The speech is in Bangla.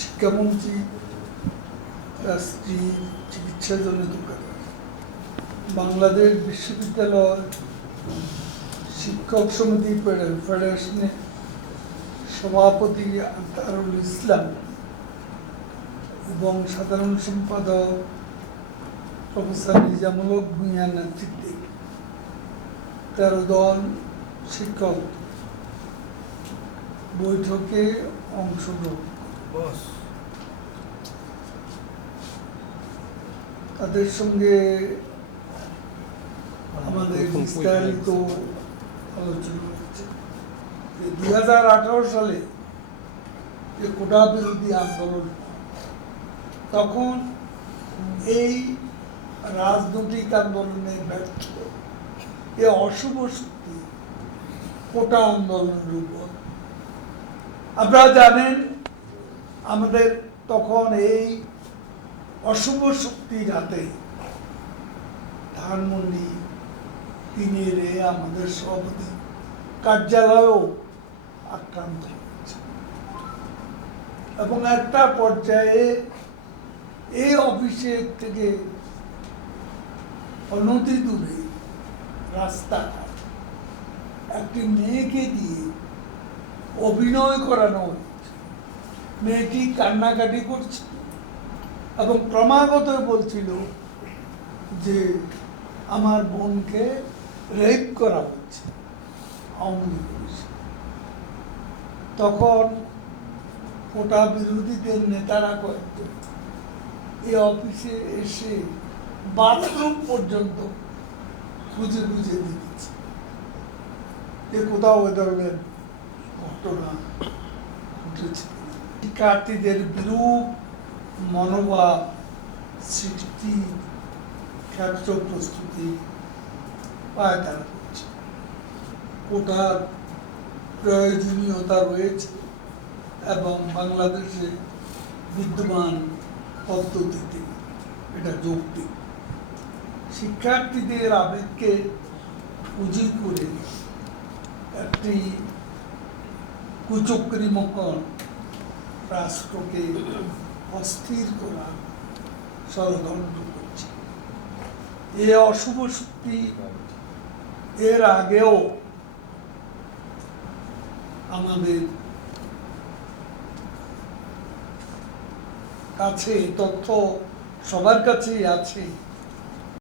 শিক্ষামন্ত্রী তার স্ত্রীর চিকিৎসাজনিত কারণে বাংলাদেশ বিশ্ববিদ্যালয় শিক্ষক সমিতি ফেডারেশনের সভাপতি আনতারুল ইসলাম এবং সাধারণ সম্পাদক প্রফেসর নিজামুল হক ভূঁইয়ার নেতৃত্বে 13 দল শিক্ষক বৈঠকে অংশগ্রহণ। তাদের সঙ্গে আমাদের বিস্তারিত আলোচনা হচ্ছে। 2018 সালে যে কোটা বিরোধী আন্দোলন, তখন এই রাজনৈতিক আন্দোলনের ব্যর্থ এ অশুভ শক্তি কোটা আন্দোলনের উপর, আপনারা জানেন আমাদের তখন এই অশুভ শক্তির হাতে ধানমন্ডি 3 আমাদের সভাপতি কার্যালয়ও আক্রান্ত হয়েছে এবং একটা পর্যায়ে এই অফিসের থেকে অনতি দূরে রাস্তাঘাট একটি মেয়েকে দিয়ে অভিনয় করানো হয়েছে। মেয়েটি কান্নাকাটি করছে এবং ক্রমাগত বলছিল যে আমার বোনকে রেপ করা হচ্ছে আওয়ামী লীগ পুলিশ। তখন কোটা বিরোধীদের নেতারা কয়েকজন এই অফিসে এসে বাথরুম পর্যন্ত খুঁজে খুঁজে দিয়েছে যে কোথাও এ ধরনের ঘটনা ঘটেছে। শিক্ষার্থীদের বিরূপ মনোভাব সৃষ্টি ক্ষেত্র প্রস্তুতি পায়তারা করছে। কোটার প্রয়োজনীয়তা রয়েছে এবং বাংলাদেশে বিদ্যমান পদ্ধতিতে এটা যৌক্তিক। শিক্ষার্থীদের আবেগকে পুঁজি করে একটি কুচক্রী মহল রাষ্ট্রকে অস্থির করা ষড়যন্ত্র করছে। এ অশুভ শক্তি এর আগেও আমাদের কাছে তথ্য সবার কাছেই আছে